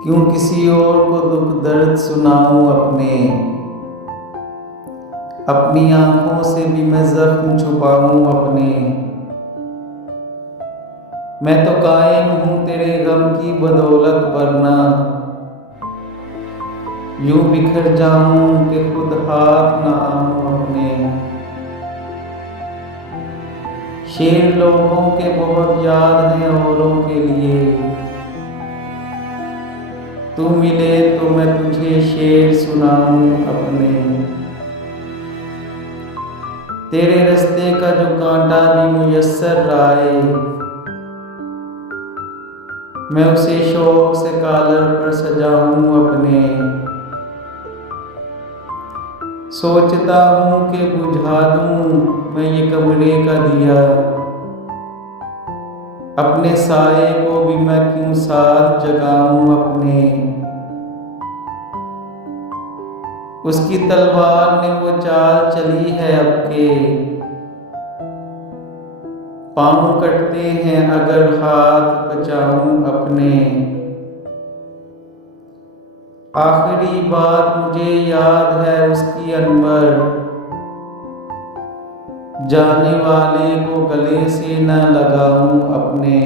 क्यों किसी और को दुख दर्द सुनाऊं अपनी आंखों से भी मैं जख्म छुपाऊं अपने। मैं तो कायम हूं तेरे गम की बदौलत, वरना यूं बिखर जाऊं कि खुद हाथ ना आऊं अपने। शेर लोगों के बहुत याद हैं औरों के लिए, तू मिले तो मैं तुझे शेर सुनाऊं अपने। तेरे रास्ते का जो कांटा भी मुयस्सर आए, मैं उसे शौक से कॉलर पर सजाऊं अपने। सोचता हूँ कि बुझा दूं मैं ये कमरे का दिया, अपने साए को भी मैं क्यों साथ जगाऊं अपने। उसकी तलवार ने वो चाल चली है अब के, पाँव कटते हैं अगर हाथ बचाऊं अपने। आखिरी बात मुझे याद है उसकी अनवर, जाने वाले को गले से न लगाऊं अपने।